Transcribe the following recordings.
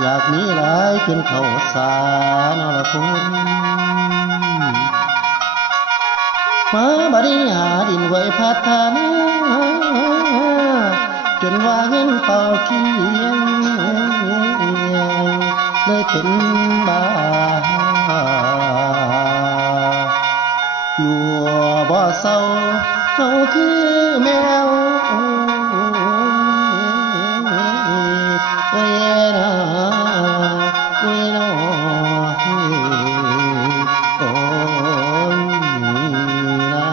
อยากมีหลายเป็นเขาสารละคนมาบัดนี้หาดินไว้พัฒนาจนว่าเงินเป่าเคียงเลยเป็นบ้าอยู่บ่เศร้าเฮาคือแมวเว้ยนะเว้ยน้อโอ้ยนา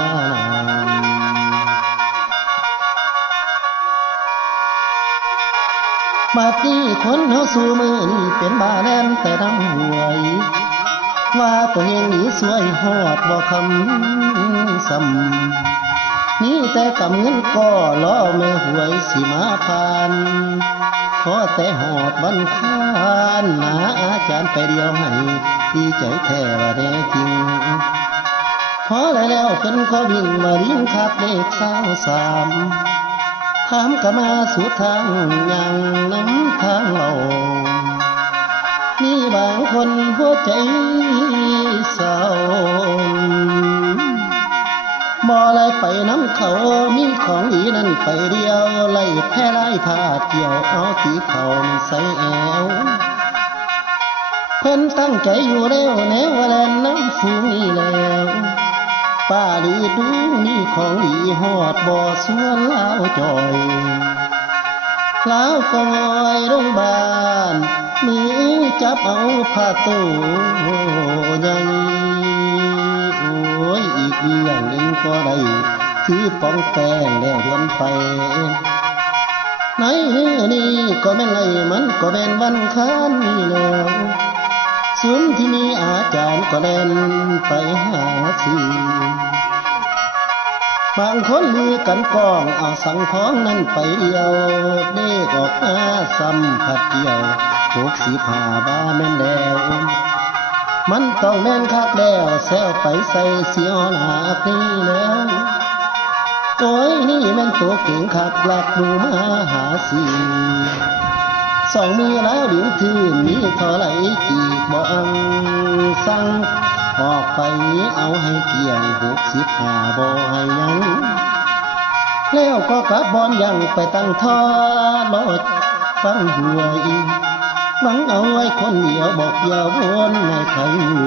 บัดนี้คนเฮาสู่มือนี่เป็นบ้าแล่นแต่น้ำหวยว่าตัวเองนี่สวยฮอดบ่คำซ้ำนี่แต่กำเงินก็ล้อแม่หวยสิมาผ่านขอแต่หอดบันคานหาอาจารย์ไปเดียวให้ดีใจแท้ว่าแน่จริงพอแล้วเพิ่นก็วิ่งมาลิ้นคักเลข23ถามกะมาสู่ทางยังน้ำทางเรามีบางคนหัวใจเศร้าบ่ไล่ไปน้ำเขามีของอีนั่นไปเดียวไล่แพ้ไล่ทาเกี่ยวเอาตีเขาใส่แอวเพิ่นตั้งใจอยู่แล้วแนวว่าแลนน้ำฟูนี่แล้วป้าลือดูมีของดีฮอดบ่ส่วนลาวจอยลาวก็ลอยโรงบาลมือจับเอาผ้าตู้ใหญ่โอ้ยอีกเรื่องหนึ่งก็ได้ถือป้องแป้งแล้วเดือนไปในนี่ก็แม่นไงมันก็แม่นวันค้านนี่แล้วศูนย์ที่มีอาจารย์ก็แล่นไปหาซื้อบางคนลือกันกองเอาสั่งของนั้นไปเดียวเด็กออกมาซ้ำผัดเกี่ยว65 บาแม่นแล้วมันต้องแม่นคักแล้วแซวไปใส่เสียวหนักนี่แล้วโอ้ยนี่แม่นตัวเก่งคักหลักดูมาหาสิสองมือแล้วดิ้วทื่นมีเท่าไหร่จีกบ่อังสั่งออกไปเอาให้เกี่ยง65บ่ให้ยังแล้วก็กลับบอนยังไปตั้งท่อรอฟังหวยหวังเอาไว้คนเดียวบอกอย่าวนให้ใครอยู่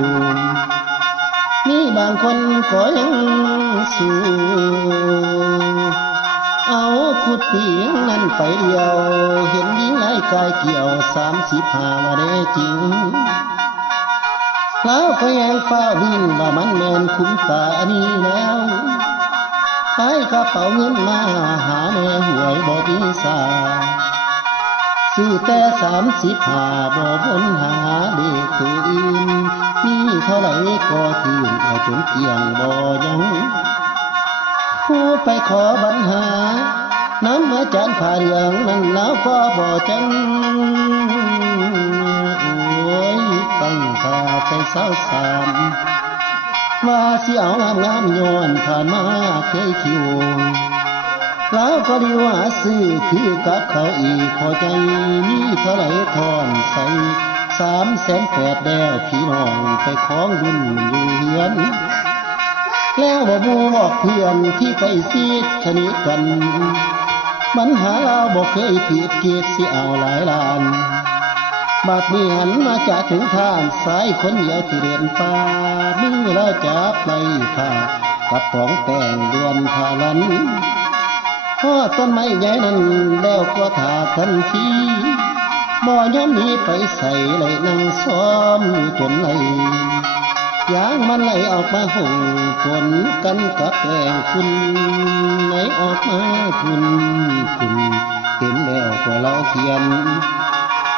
มีบางคนก็ยังสู้เอาขุดปีงนั้นไปเดียวเห็นหญิงไล่กายเกี่ยว35มาได้จริงแล้วก็ยังฟ้าวิ่งว่ามันแมนคุ้มตานี้แล้วใช้กระเป๋าเงินมาหาแม่หวยบ่มีสาซื้อแต่35บ่พ้นหาเด็กตัวอื่นมีเท่าไหร่ก็คืนเอาจนเกี่ยงบ่ยังผู้ไปขอปัญหาน้ำอาจารย์ผ่าเรื่องนั้นแล้วก็บ่จังโอ้ยตั้งท่าใจ23ว่าสิเอางามย้อนผ่านมาเคยคิวแล้วก็ดีว่าซื้อคือกับเขาอีกพอใจมีเท่าไหร่ทอนใส่380,000แล้วพี่น้องไปของบุญอยู่เฮือนแล้วบ่มูบอกเพื่อนที่ไปซีดชนิดกันมันหาเราบ่เคยผิดเกียรติสิเอาหลายล้านบัดนี้หันมาจากถึงทางสายคนเดียวที่เรียนฟ้ามือแล้วจับไล่ผ้ากับของแต่งเดือนพาลันพอต้นไม้ใหญ่นั้นแล้วก็ถาทันทีบ่ยอมหนีไปใส่เลยนั่งซ้อมอยู่จนไหลยางมันไหลออกมาหุ่งฝนกันกับแกงคุณไหลออกมาคุณเห็นแล้วก็เราเขียน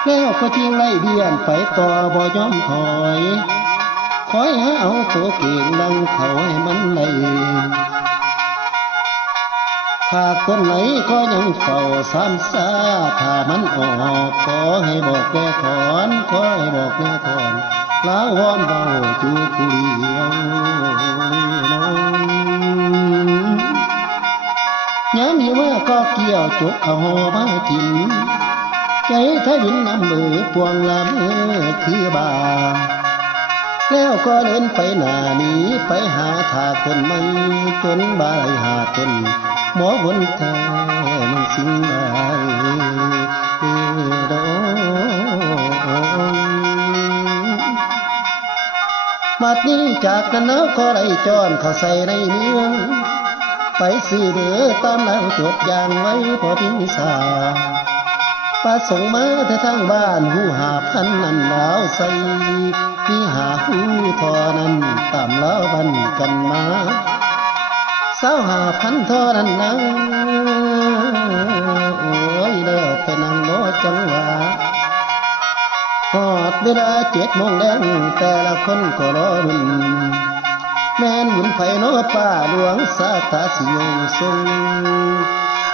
แล้วก็ทิ้งไล่เบียนไปต่อบ่ยอมถอยคอยหาเอาตัวเก่งดังเขาให้มันไหลถ้าคนไหนก็ยังเฝ้าซ้ำซาถ้ามันออกขอให้บอกแกถอนขอให้บอกแกถอนลาวอนเบาจูผู้เดียวน้องย้ำอยู่ว่าก็เกี่ยวจุกเขาหอมากิน ใจทวินน้ำมือปวงละเมือคือบาแล้วก็เดินไปหน้านี้ไปหาถากต้นไม้จนบายหาต้นหมอวนแท้มันสิ่งใดดอกบัดนี้จากนั้นแล้วก็ได้จอนเข้าใส่ในเมืองไปซื้อเดือตามหลังจดอย่างไว้พอพิสาประสงค์มาแต่ทางบ้านหูหาพันนั่นแล้วใส่ที่หาหูทอนั้นตามแล้วบันกันมาสาวหาพันทอนั้นนะโอ้ยแล้วไปนั่งโนจังหวะหอดเวลา7 โมงแดงแต่ละคนก็รอรุ่นแม่นบุญไผ่โนป้าหลวงสาตาสิยงทรง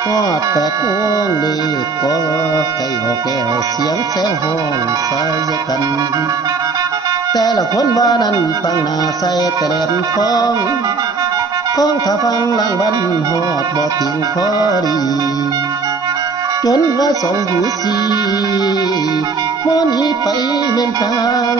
ฮอด8 โมงเลขก็ใกล้ออกแล้วเสียงแซวห้องสายกันแต่ละคนว่านั้นตั้งหน้าใส่แต่แดนฟ้องของถ้าฟังหลังบันหอดบ่ถึงพอดีจนว่า2 หูสีมอนี้ไปเม่นทาง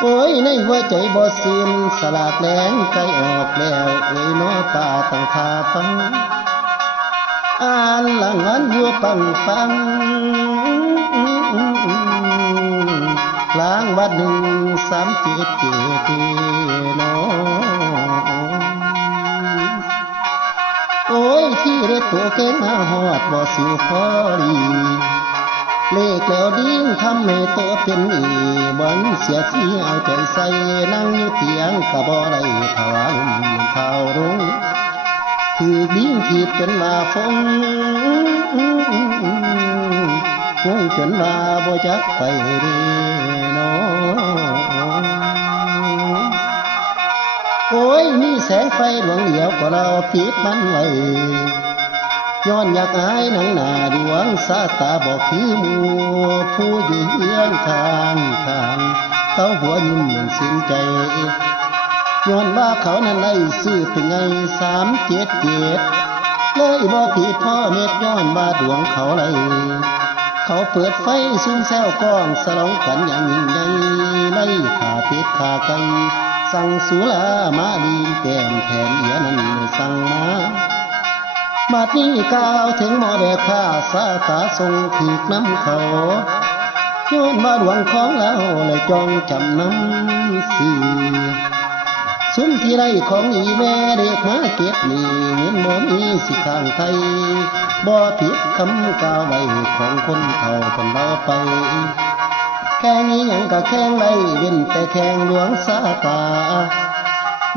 โอ้ยในหัวใจบ่ซึมสลากแหลงใกล้ออกแล้วเอ้ยน้อป่าตั้งท่าฟังอ่านหลังอันหัวปังฟังหลังบัด1 3 7 7น้อโอ้ยที่เรตัวเกินมาหอดบ่สิวพอดีเลขแล้วดิ้งทำให้ตัวเป็นอีบ่นเสียที่เอาใจใส่นั่งอยู่เตียงกะบ่ได้ถวาลุ่มเท่ารุ่งคือดิ้งขีบจนว่าฟงจนว่าบ่จักไปเด้น้อโอ้ยมีแสงไฟดวงเดียวก็เราปิดมันไว้ย้อนอยากอายหนังหน้าดวงสาตาบอกคือหมู่ผู้อยู่เฮือนข้างเขาหัวยิ้มเหมือนสิ้นใจย้อนว่าเขานั้นไล่ซื้อเป็นไง3 7 7เลยบ่ผิดพ่อเม็ดย้อนว่าดวงเขาไล่เขาเปิดไฟซุ่มแซวกล้องสลองกันอย่างยิ่งใหญ่ไล่ขาเป็ดขาไก่สั่งสุรามาดีแก้มแถมเอียนั้นสั่งมาบัดนี้ก้าวถึงหมอแบกข้าสาตาทรงถีกน้ำเขาย้อนมาดวงของแล้วเลยจองจำน้ำสื่อซุ้มที่ไรของอีแม่เด็กมาเก็บนี่เงินบ่มีสิข้างไทยบ่ผิดคำกล่าวไว้ของคนเฒ่าคนเราไปแข่งนี้ยังกะแข่งไรเว้นแต่แข่งหลวงสาตา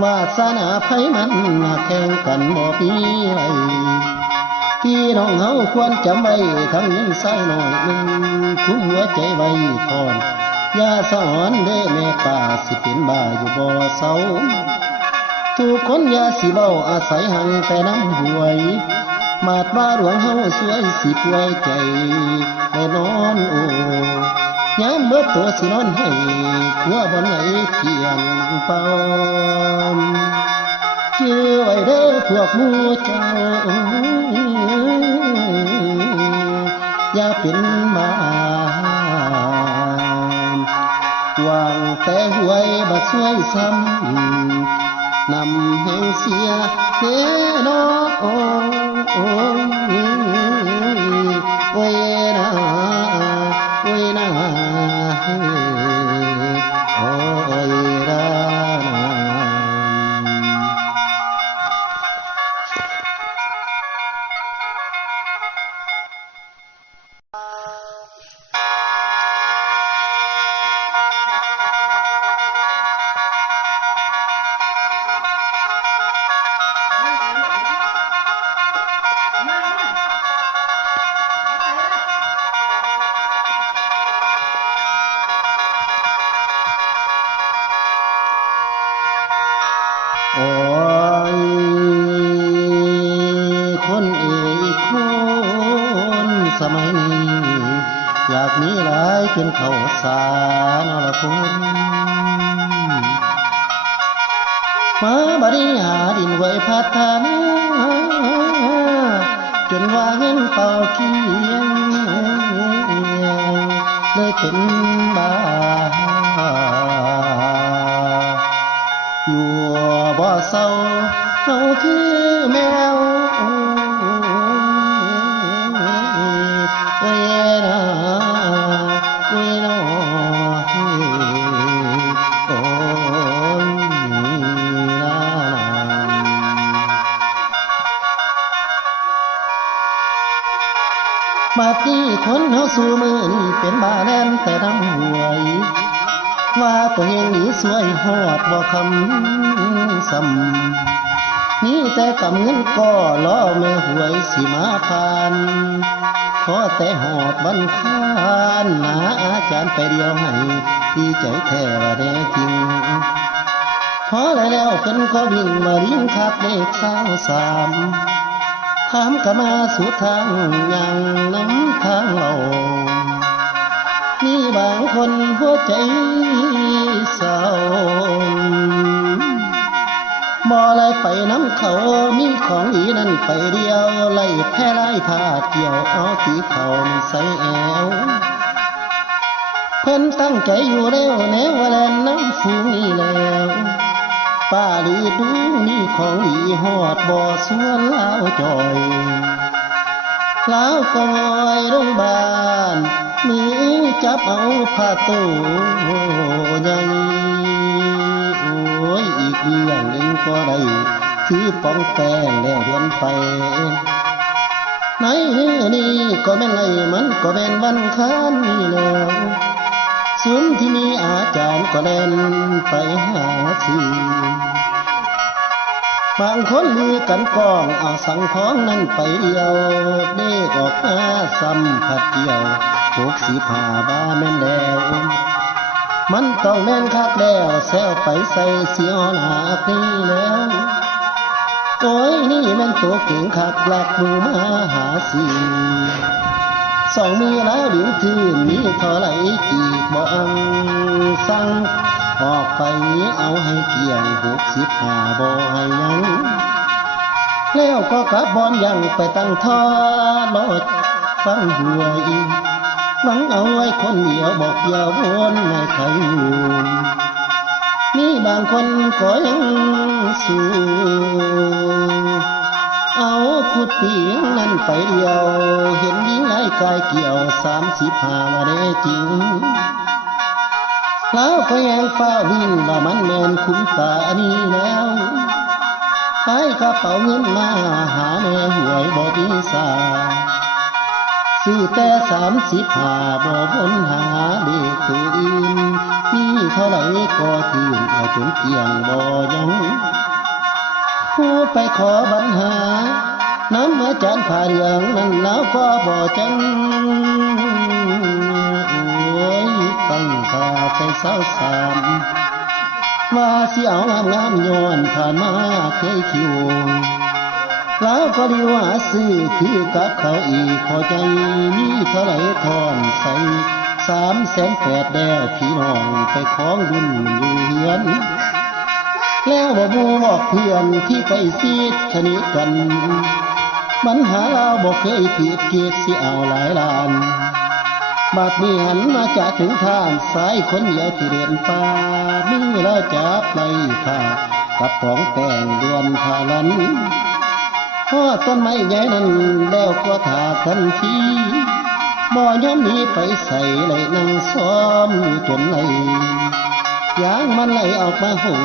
วาสนาไผมันแข่งกันบ่มีไรพี่น้องเฮาควรจำไว้ทั้งยังสาวน้อยหนึ่งคุ้มหัวใจไว้ทอนอย่าสอนเด้แม่ป่าสิเป็นบ้าอยู่บ่เศร้าทุกคนอย่าสิเบ้าอาศัยหังแต่น้ำหวยมาดว่าหลวงเฮาสวยสิป่วยใจได้นอนโอยามเมื่อตัวสินอนให้หัวบ่ไหนเที่ยงเป่าเชื่อไว้เด้อพวกหมู่เจ้าอย่าเป็นบ้าวางแต่หวยบัดช่วยซ้ำนำแห่งเสียเด้อนอโอ้ยนาโอ้ยนาโอ้ยราโอ้ยคนเอ่ยคนสมัยนี้อยากมีหลายจนเขาสารละคน มาบริหาดินไว้พัฒนาจนว่าเงินเป่าเคียงเลยเป็นบ้าอยู่บ่เศร้าเขาคือแมวโอ้ยนะโอ้ยน้อโอ้ยนะบัดนี้คนเฮาสู่มือนี่เป็นบ้าแล่นแต่น้ำหวยว่าตัวเองนี่สวยฮอดบ่คำซ้ำมีแต่กำเงินก็ล้อแม่หวยสิมาผ่านขอแต่หอดบันคานหนาอาจารย์ไปเดียวให้ดีใจแท้ว่าแน่จริงพอแล้วเพิ่นก็วิ่งมาลิ้นคักเลข23ถามกันมาสุดทางยังน้ำทางเรามีบางคนหัวใจเศร้าบ่ไล่ไปน้ำเขามีของดีนั่นไปเดียวไล่แพ้ไล่ทาเกี่ยวเอาสีเขาใส่แอวเพิ่นตั้งใจอยู่แล้วแนวว่าแลนน้ำฟูนี่แล้วป้าลือดูมีของดีฮอดบ่สวนลาวจอยลาวคอยโรงบาลมือจับเอาผ้าโตใหญ่โอ้ยอีกเรื่องหนึ่งก็ได้ถือป้องแป้งแล้วเดินไปไหนนี่ก็แม่นไรมันก็แม่นวันค้านนี่แล้วศูนย์ที่มีอาจารย์ก็เล่นไปหาซื้อบางคนมือกันกองเอาสั่งของนั้นไปเดียวเด็กออกมาซ้ำผัดเกี่ยว65 บาแม่นแล้วมันต้องแม่นคักแล้วแซวไปใส่เสียวหนักนี่แล้วโอ้ยนี่แม่นตัวเก่งคักหลักหมู่มาหาสิสองมือแล้วดิ้วทื่นมีเท่าไหร่จีบบ่อังสั่งออกไปเอาให้เกี่ยง65บ่ให้ยังแล้วก็กลับบอนยังไปตั้งท่อรถฟังหวยหวังเอาไว้คนเดียวบอกเดียววนไม่ใครมีบางคนก็ยังสู้เอาขุดเพียงนั้นไปเดียวเห็นหญิงไล่กายเกี่ยว35มาได้จริงแล้วก็ยังฟ้าวิ่งว่ามันแมนคุ้มตานี้แล้วขายกระเป๋าเงินมาหาแม่หวยบ่มีสาซื้อแต่35บ่บนหาเด็กตัวอื่นมีเท่าไหร่ก็คืนเอาจนเกี่ยงบ่ยังผู้ไปขอปัญหาน้ำอาจารย์ผ่าเรื่องนั้นแล้วก็บ่จังโอ้ยตั้งตาไป23ว่าสิเอางามย้อนผ่านมาเคยคิวแล้วก็ดีว่าซื้อคือกับเขาอีกพอใจมีเท่าไหร่ทอนใส่380,000แล้วพี่น้องไปของบุญอยู่เฮือนแล้วบ่บูบอกเพื่อนที่ไปซีดชนิดกันมันหาเราบ่เคยผิดเกียรสิเอาหลายล้านบัดนี้หันมาจากถึงทางสายคนเดียวที่เดินป่ามือแล้วจับไล่ผ้ากับของแป้งดวนพาลันพอต้นไม้ใหญ่นั้นแล้วก็ถาทันทีบ่ยอมหนีไปใส่เลยนั่งซ้อมจนไหลยางมันไหลออกมาห่ม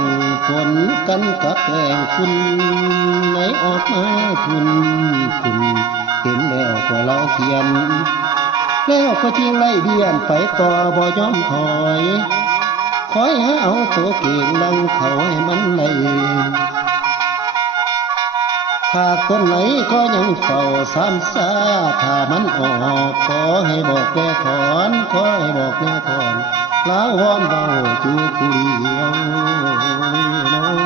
ฝนกันกับแป้งคุณไหลออกมาคุณเห็นแล้วก็เราเขียนแล้วก็ทิ้งไล่เบียนไปต่อบ่ยอมถอยคอยหาเอาตัวเก่งดังเขาให้มันไหลถ้าต้นไหนก็ยังเฝ้าซ้ำซาถ้ามันออกขอให้บอกแก่ถอนขอให้บอกแก่ถอนแล้ววอนเบาจูผู้เดียวน้อง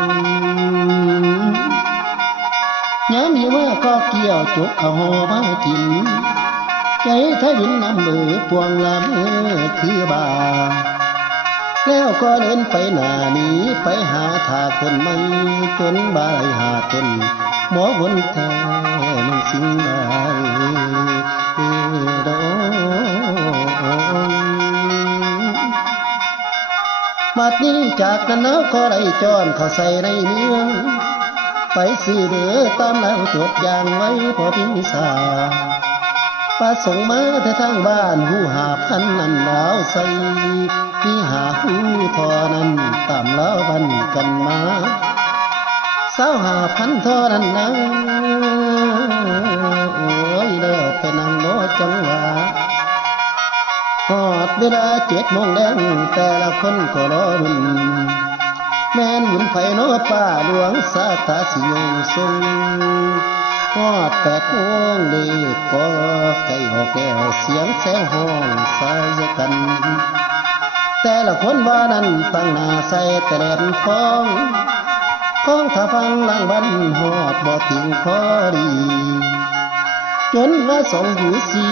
ย้ำอยู่ว่าก็เกี่ยวจกเขาหอมากินใจถ้าวินน้ำมือปวงละมือคือบา แล้วก็เดินไปหน้านี้ไปหาถากต้นไม้จนบายหาต้นหมอวนแท้มันสิ่งใดดอกบัดนี้จากนั้นแล้วก็ได้จอนเข้าใส่ในเมืองไปซื้อเดือตามแล้วจดอย่างไว้พอพิมสาป้าส่งมาแต่ทางบ้านหูหาพันนันดาวใส่ที่หาหูทอนั้นตามแล้วบันกันมาสาวหาพันทอนั้นนะโอ้ยแล้วไปนั่งโนจังหวะหอดเวลา7 โมงแดงแต่ละคนก็รอรุ่นแม่นบุญไผ่โนป้าหลวงสาตาสิยงทรงฮอด8 โมงเด็กก็ไก่ออกแล้วเสียงแซวห้องใส่กันแต่ละคนว่านั้นตั้งหน้าใส่แต่แดนฟ้องถ้าฟังหลังบ้านหอดบ่ถึงพอดีจนว่า2 หูสี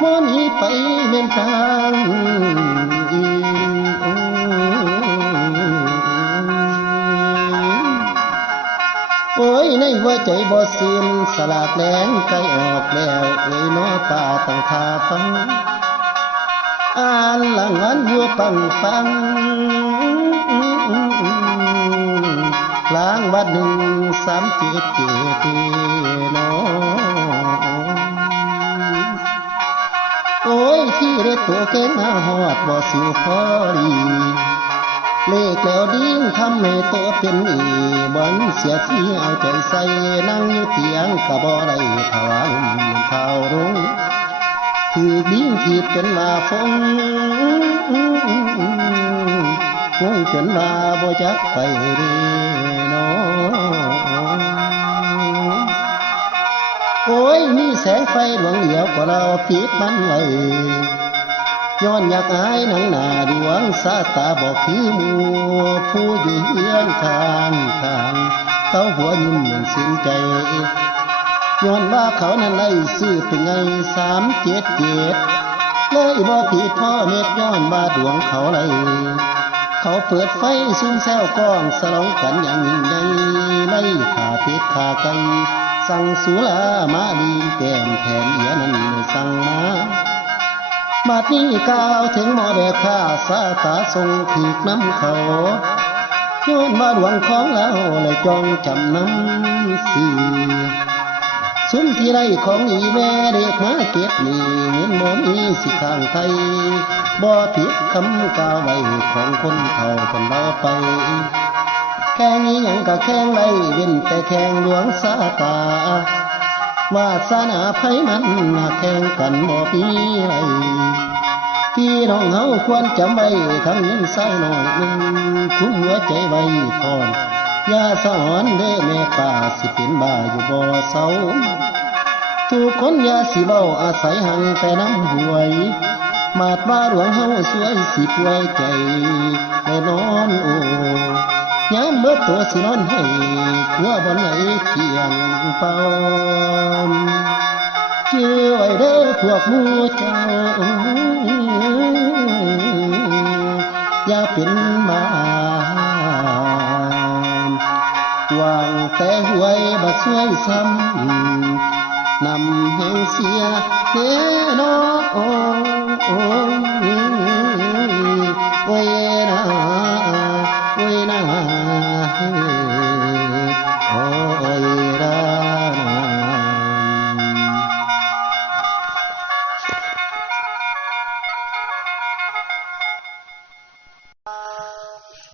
มอนี้ไปเม่นทางโอ้ยในหัวใจบ่ซึมสลากแดงใกล้ออกแล้วเอ้ยน้อป่าตั้งท่าฟังอ่านหลังอันหัวปังล้างบัด1377น้อโอ้ยที่เด็ดตัวเก่งมาหอดบ่สิวพอดีเลขแล้วดิ้งทำให้ตัวเป็นอีบ่นเสียสีเอาใจใส่นั่งอยู่เตียงกะบ่ได้ถวายเท่ารุ่งถือดิ้งถีบจนว่าฟงจนว่าบ่จักไปเด้น้อโอ้ยมีแสงไฟดวงเดียวก็เราปิดมันไว้ย้อนอยากอายหนังหน้าดวงสาตาบอกคือหมู่ผู้อยู่เฮือนข้างเขาหัวยิ้มเหมือนสิ้นใจย้อนว่าเขานั้นไล่ซื้อเป็นไง377เลยบ่ผิดพ่อเม็ดย้อนว่าดวงเขาไล่เขาเปิดไฟซุ่มแซวกล้องสลองกันอย่างยิ่งใหญ่ไล่ขาเป็ดขาไก่สั่งสุรามาดีแก้มแถมเอียนั้นสั่งมาบัดนี้ก้าวถึงหมอแบกข้าสาตาทรงถีกน้ำเขาย้อนว่าดวงของเราเลยจองจำน้ำสีสุมที่ไรของอีแม่เด็กมาเก็บนี่เงินบ่มีสิข้างไทยบ่ผิดคำกล่าวไว้ของคนเฒ่าคนเราไปแข่งนี้ยังกะแข่งไรเว้นแต่แข่งหลวงสาตาวาสนาไผมันแข่งกันบ่มีไรพี่น้องเฮาควรจำไว้ทำยังสายหน่อยหนึ่งคุ้มหัวใจไว้พรอย่าสอนเด้อแม่ป่าสิเป็นบ้าอยู่บ่เศร้าทุกคนอย่าสิเบ้าอาศัยหังแต่น้ำหวยมาดว่าหลวงเฮาสวยสิป่วยใจได้นอนโอยามเมื่อตัวสินอนให้ขัวบนไหนเคียงเป่าเชื่อไว้เด้อพวกมูเจ้าอย่าเป็นบ้าวางแต่หวยบัดช่วยซ้ำนำแห่งเสียเด้อน้อง